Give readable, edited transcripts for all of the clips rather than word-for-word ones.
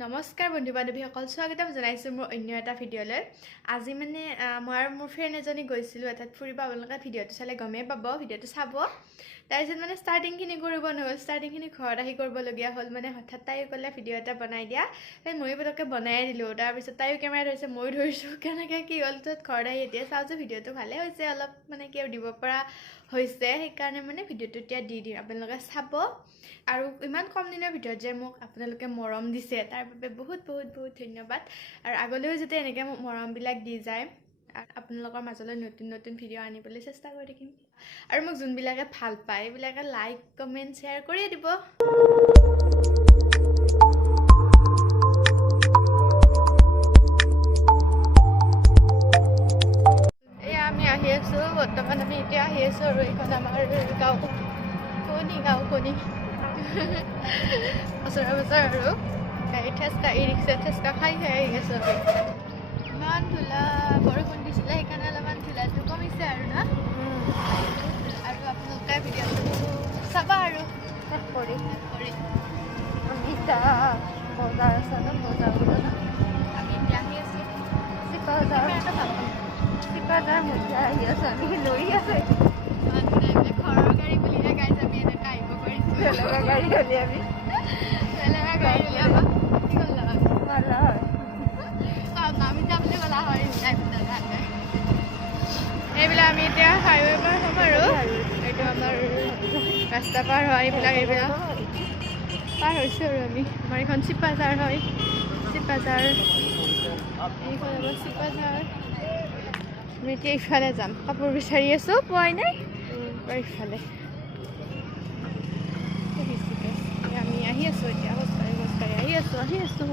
নমস্কাৰ বন্ধু বান্ধৱীসকল স্বাগতম জনাইছোঁ মোৰ অন্য এটা ভিডিঅ'লৈ। আজি মানে মই আৰু মোৰ ফ্ৰেণ্ড এজনী গৈছিলোঁ এঠাইত ফুৰিব। আপোনালোকে ভিডিঅ'টো চালে গমেই পাব, ভিডিঅ'টো চাব। তাৰপিছত মানে ষ্টাৰ্টিংখিনি কৰিব নহ'ল, ষ্টাৰ্টিংখিনি ঘৰত আহি কৰিবলগীয়া হ'ল। মানে হঠাৎ তাইও ক'লে ভিডিঅ' এটা বনাই দিয়া, ময়ো পটককৈ বনাই দিলোঁ। তাৰপিছত তাইও কেমেৰা ধৰিছে, ময়ো ধৰিছোঁ, কেনেকৈ কি হ'ল। তাত ঘৰত আহি এতিয়া চাওঁ যে ভিডিঅ'টো ভালেই হৈছে, অলপ মানে কি দিব পৰা হৈছে। সেইকাৰণে মানে ভিডিঅ'টো এতিয়া দি দিম, আপোনালোকে চাব। আৰু ইমান কম দিনৰ ভিতৰত যে মোক আপোনালোকে মৰম দিছে তাৰ বাবে বহুত বহুত বহুত ধন্যবাদ। আৰু আগলৈও যাতে এনেকৈ মোক মৰমবিলাক দি যায়, আপোনালোকৰ মাজলৈ নতুন নতুন ভিডিঅ' আনিবলৈ চেষ্টা কৰি থাকিম। আৰু মোক যোনবিলাকে ভাল পায় এইবিলাকে লাইক কমেণ্ট শ্বেয়াৰ কৰিয়ে দিব। এয়া আমি আহি আছোঁ, বৰ্তমান আমি এতিয়া আহি আছোঁ আৰু এইখন আমাৰ গাঁও খনি ওচৰে পাজৰে আৰু গাড়ী ঠেচকা ই ৰিক্সা ঠেচকা খাই আহি আছোঁ আমি। ইমান ধূলা, বৰষুণ দিছিলে সেইকাৰণে অলপমান ধূলাটো কমিছে আৰু না। আৰু আপোনালোকে ভিডিঅ'টো চাবা আৰু শেষ কৰি আমি এতিয়া বজাৰ আছে ন, বজাৰ আমি এতিয়া আহি আছোঁ চিপাজাৰ মধ্যে আহি আছোঁ। আমি লৈ আছে ঘৰৰ গাড়ী বুলিহে গাইজ আমি এনেকৈ আহিব পাৰিছোঁ। গাড়ী হ'লে আমি গাড়ী হ'লে আমাক কি ক'লা হয় আমি যাবলৈ গ'লা হয়। এইবিলাক আমি এতিয়া হাইৱে পাৰ হ'ম আৰু এইটো আমাৰ ৰাস্তা পাৰ হয়। এইবিলাক পাৰ হৈছোঁ আৰু আমাৰ এইখন চিপাজাৰ হয়। চিপাজাৰ এইখন আমাৰ চিপাজাৰ। আমি এতিয়া ইফালে যাম, কাপোৰ বিচাৰি আছোঁ, পোৱাই নাই। ইফালে আমি আহি আছোঁ, এতিয়া খোজকাঢ়ি আহি আছোঁ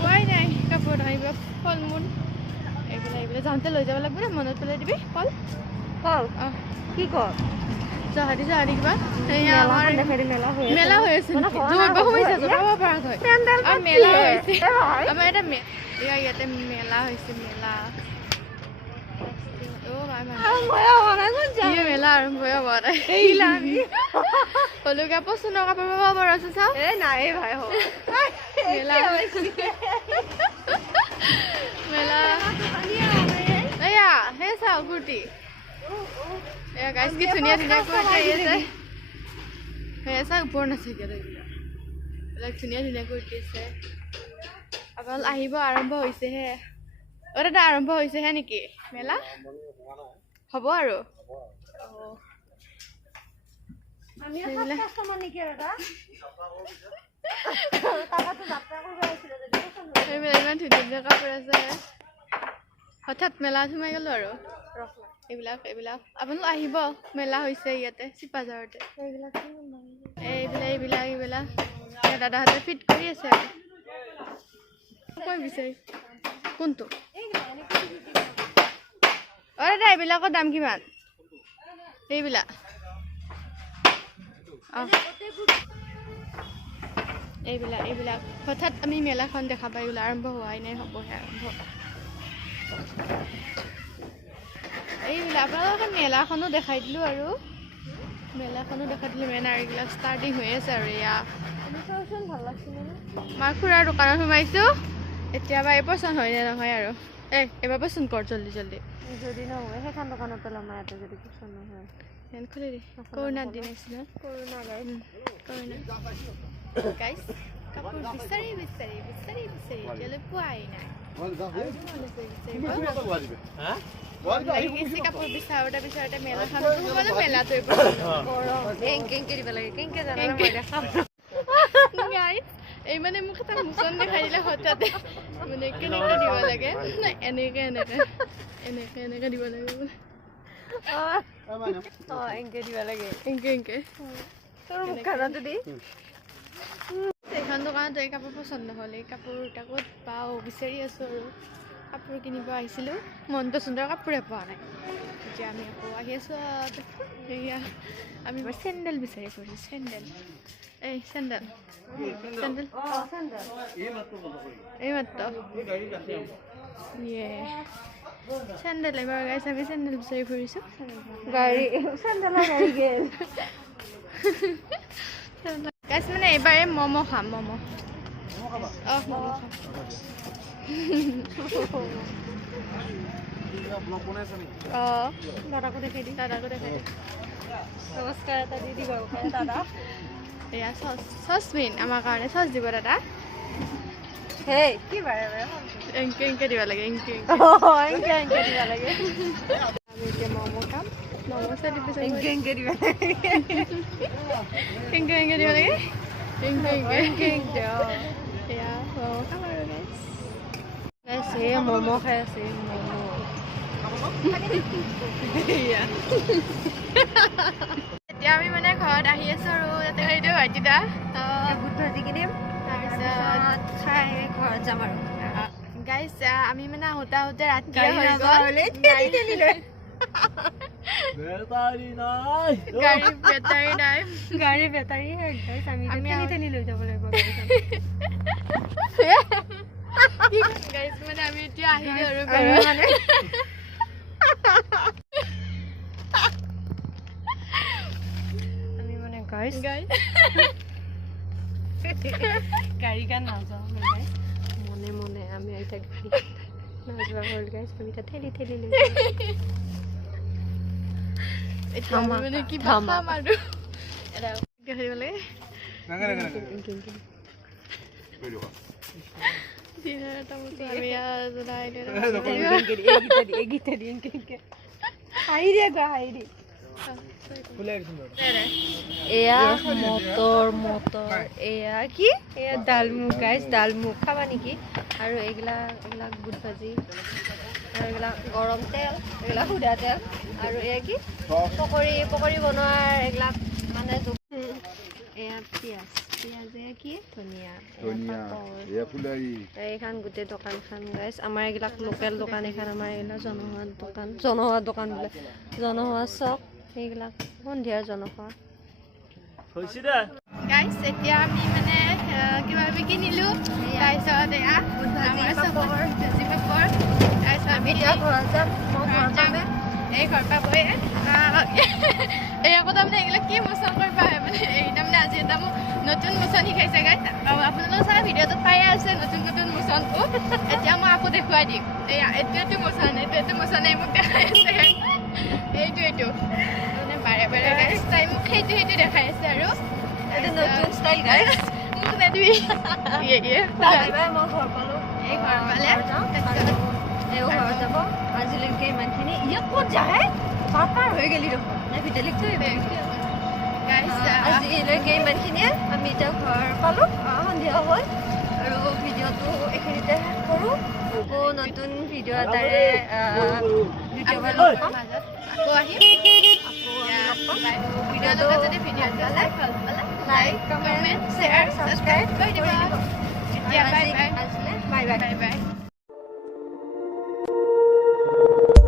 পোৱাই নাই কাপোৰ আহিব, ফল মূল এইবিলাক যাওঁতে লৈ যাব লাগিব। মনত পেলাই দিবি কল কি কল জাহাদী কিবা মেলা হৈ আছে, মেলা হৈছে আমাৰ এটা ইয়াতে মেলা হৈছে। মেলা আৰম্ভ হলো কাপোৰ চোনৰ কাপোৰ পাব পৰা আছো। চাওঁ নাই ভাই মেলা এয়া সেই চাওঁ কুৰ্তি এয়া গাইজ কি ধুনীয়া ধুনীয়া কুৰ্তি আহি আছে। সেয়া চাওঁ ওপৰ নাথাকে এইবিলাক ধুনীয়া ধুনীয়া কুৰ্তি আছে। আপোনালোক আহিব, আৰম্ভ হৈছেহে। দাদা আৰম্ভ হৈছেহে নেকি মেলা? হ'ব আৰু এইবিলাক ইমান ধুনীয়া ধুনীয়া কাপোৰ আছে। হঠাৎ মেলাত সোমাই গ'লো আৰু এইবিলাক আপোনালোক আহিব, মেলা হৈছে ইয়াতে চিপাজাৰতে। এইবিলাক দাদাহঁতে ফিট কৰি আছে আৰু কৈ বিচাৰি কোনটো দাদা এইবিলাকৰ দাম কিমান? এইবিলাক এইবিলাক হঠাৎ আমি মেলাখন দেখা পাই গ'লো। আৰম্ভ হোৱাই নাই, হ'বহে আৰম্ভ। এইবিলাক আপোনালোকে মেলাখনো দেখাই দিলোঁ আৰু মেলা এইবিলাক ষ্টাৰ্টিং হৈ আছে আৰু এয়া ভাল লাগছে মাৰ খুৰাৰ দোকানত সোমাইছোঁ। এতিয়াবা এই পচন্দ হয় নে নহয় আৰু এবাৰ পচন্দ কৰ জল্দি যদি নহয় সেইখন দোকানতে ল'ম। ইয়াতে যদি পচন্দ নহয় খুলি দি কৰোণাৰ দিন আহিছিল ন, কৰোণা গাইজ কাপোৰ বিচাৰি এতিয়ালৈ পোৱাই নাই। কাপোৰ বিচাৰোঁতে মেলাখন মেলাটো এই মানে মোক এটা মোচন দেখাই দিলে হঠাতে মানে কেনেকৈ দিব লাগে নাই এনেকৈ দিব লাগে এইখন দোকানত এই কাপোৰ পচন্দ নহ'ল। এই কাপোৰ এটা ক'ত পাওঁ বিচাৰি আছোঁ আৰু কাপোৰ কিনিব আহিছিলোঁ, মন পচন্দৰ কাপোৰে পোৱা নাই। এতিয়া আমি আকৌ আহি আছোঁ। সেয়া আমি চেণ্ডেল বিচাৰি ফুৰিছোঁ। চেণ্ডেল চেণ্ডেল এবাৰ গাইছ আমি চেণ্ডেল বিচাৰি ফুৰিছোঁ। গাইছ মানে এইবাৰ ম'ম' খাম। অহ ম'ম' অঁ দাদাকো দেখাই দিম নমস্কাৰ এটা দি দিব দাদা এয়া চচপিন আমাৰ কাৰণে চচ দিব দাদা হেই কি বাৰে বাৰে এংকে এংকে দিব লাগে এংকে এংকে এংকে দিব লাগে আমি এতিয়া ম'ম' খাম ম'ম' চাই দিব এংকে এংকে দিব লাগে এংকে এংকে দিব লাগে এংকে এংকে এংকে এংকে এয়া ম'ম' খাম আৰু গাইছ এই ম'ম' খাই আছে ম'ম' এতিয়া আমি মানে ঘৰত আহি আছো আৰু তাতে সেইটো ভাইটিদা বুট ভাজি কিনিম তাৰপিছত খাই ঘৰত যাম আৰু গাইছ আমি মানে আহোঁতে আহোঁতে ৰাতি গাড়ী হৈ নাযোৱা গ'ল হ'লে ঠেলি ঠেলি লৈ গাড়ী বেটাৰী নাই গাড়ী বেটাৰী শেষ গাইছ আমি ঠেলি ঠেলি লৈ যাব লাগিব গাইছ মানে আমি এতিয়া আহিলো আৰু মানে আমি মানে গাইছ গাড়ী গান নাযাওঁ মনে মনে আমি এতিয়া গাড়ী নাযোৱা হ'ল গাইছ আমি এতিয়া ঠেলি ঠেলি লৈ এতিয়া আমি মানে কি খাম আৰু ধৰিব লাগে দিনৰ এটা মতো আমি জনাই এয়া মটৰ এয়া কি এয়া ডালমুগ গাইছ ডালমুগ খাবা নেকি আৰু এইবিলাক বুট ভাজি আৰু এইবিলাক গৰম তেল এইবিলাক সুদা তেল আৰু এয়া কি পকৰি বনোৱাৰ এইবিলাক মানে এয়া পিঁয়াজে কি ধনিয়া এইখন গোটেই দোকানখন গাইছ আমাৰ এইবিলাক লোকেল দোকান এইখন আমাৰ এইবিলাক জনসেৱা দোকান বোলে জনসেৱা চক সেইবিলাক সন্ধিয়াৰ জনসেৱা গাইছ এতিয়া আমি মানে কিবা কিবি কিনিলো তাৰপিছত এয়া ভাজি পাপৰ তাৰপিছত আমি এতিয়া ঘৰত যাম এই ঘৰ পাবই এই আকৌ তাৰমানে এইবিলাক কি মোচন কৰিব আহে মানে এই তাৰমানে আজি এটা মোক নতুন মোচন শিকাইছে গাইছ আপোনালোকে চাগে ভিডিঅ'টোত পায়ে আছে নতুন নতুন মোচনটো এতিয়া মই আকৌ দেখুৱাই দিম এয়া এইটো মোচন এইটো মোচনে মোক দেখাই আছে এইটো মানে বাৰে বাৰে গাইছ তাই মোক সেইটো দেখাই আছে আৰু নতুন ষ্টাইল গাইছ মোক নেদিবি মই ঘৰ পালো এই ঘৰ পালে এই ঘৰত যাব আজিলৈকে ইমানখিনি ইয়াত ক'ত যায় পাৰ হৈ গেলি দেখোন নাই ভিতৰলৈ আজিলৈকে ইমানখিনিয়ে আমি এতিয়া ঘৰ পালোঁ সন্ধিয়া হ'ল আৰু ভিডিঅ'টো এইখিনিতে শেষ কৰোঁ আকৌ নতুন ভিডিঅ' এটাৰে দ্বিতীয়বাৰ লগ পাম আকৌ আহিম ভিডিঅ'টো যদি ভিডিঅ'টো ভাল পালে লাইক কমেণ্ট শ্বেয়াৰ ছাবস্ক্ৰাইব কৰি দিব এতিয়া bye bye bye bye bye